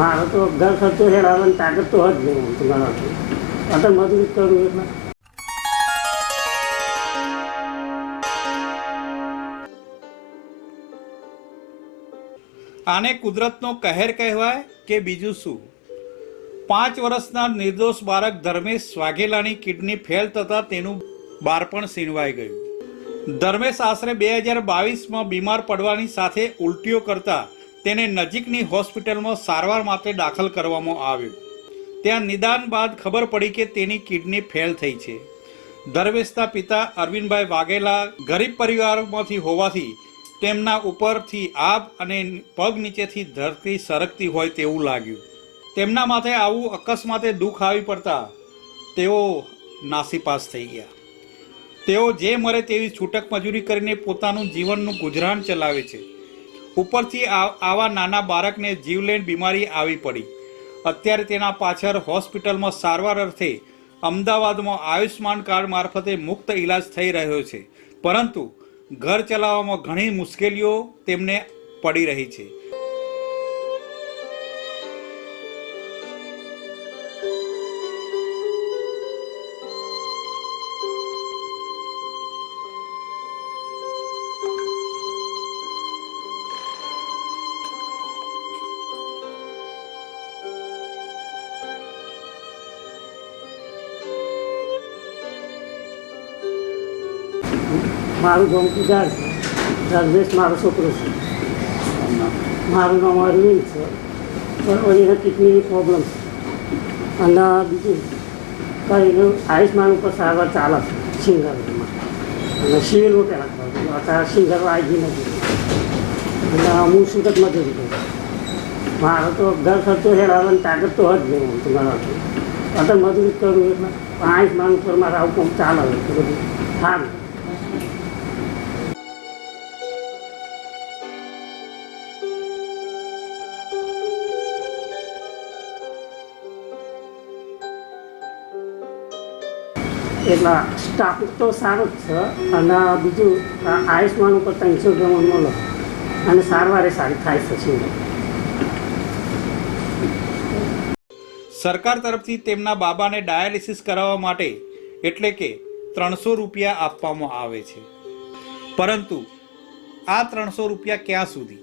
મારો તો ઘર ખર્ચો હેરાવાની તાકાત તો જ નહીં હું ગણાતું અત્યારે મજૂરી કરું એટલે આને કુદરતનો કહેર કહેવાય કે બીજું શું? પાંચ વર્ષના નિર્દોષ બાળક ધર્મેશ વાઘેલાની કિડની ફેલ થતાં તેનું બાળપણ સીનવાઈ ગયું. ધર્મેશ આશરે બે હજાર બાવીસમાં બીમાર પડવાની સાથે ઉલટીઓ કરતા તેને નજીકની હોસ્પિટલમાં સારવાર માટે દાખલ કરવામાં આવ્યો. ત્યાં નિદાન બાદ ખબર પડી કે તેની કિડની ફેલ થઈ છે. ધર્મેશના પિતા અરવિંદભાઈ વાઘેલા ગરીબ પરિવારમાંથી હોવાથી તેમના ઉપરથી આબ અને પગ નીચેથી ધરતી સરકતી હોય તેવું લાગ્યું. તેમના માથે આવું અકસ્માતે દુઃખ આવી પડતા તેઓ નાસીપાસ થઈ ગયા. તેઓ જે મરે તેવી છૂટક મજૂરી કરીને પોતાનું જીવનનું ગુજરાન ચલાવે છે. ઉપરથી આવા નાના બાળકને જીવલેણ બીમારી આવી પડી. અત્યારે તેના પાછળ હોસ્પિટલમાં સારવાર અર્થે અમદાવાદમાં આયુષ્માન કાર્ડ મારફતે મુક્ત ઈલાજ થઈ રહ્યો છે. પરંતુ ઘર ચલાવવામાં ઘણી મુશ્કેલીઓ તેમને પડી રહી છે. મારું ગામ કુદાર છે. ધર્મેશ મારો છોકરો છે. મારું નામ અરવિંદ છે. પણ એને કિડનીની પ્રોબ્લેમ છે. અને બીજું કંઈ આયુષ્માન ઉપર સારવાર ચાલે છે સિંગરમાં અને સિવિલમાં પહેલાં કરું અત્યારે સિંગર આવી નથી. એટલે હું સુરતમાં જઈ કરું મારો તો ઘર ખર્ચો હેરાવાની તાકાત તો જ નહીં હું તો ગણાતું અત્યારે મજૂરી કરું એટલે આયુષ્માન ઉપર મારે આવું કામ ચાલે બધું સારું એટલે સ્ટાફ તો સારો જ છે. અને બીજું આયુષ્માન ઉપર ત્રણસો ગ્રામ મળે. અને સારવારે સારી થાય છે શું સરકાર તરફથી તેમના બાબાને ડાયાલિસિસ કરાવવા માટે એટલે કે ત્રણસો રૂપિયા આપવામાં આવે છે. પરંતુ આ ત્રણસો રૂપિયા ક્યાં સુધી?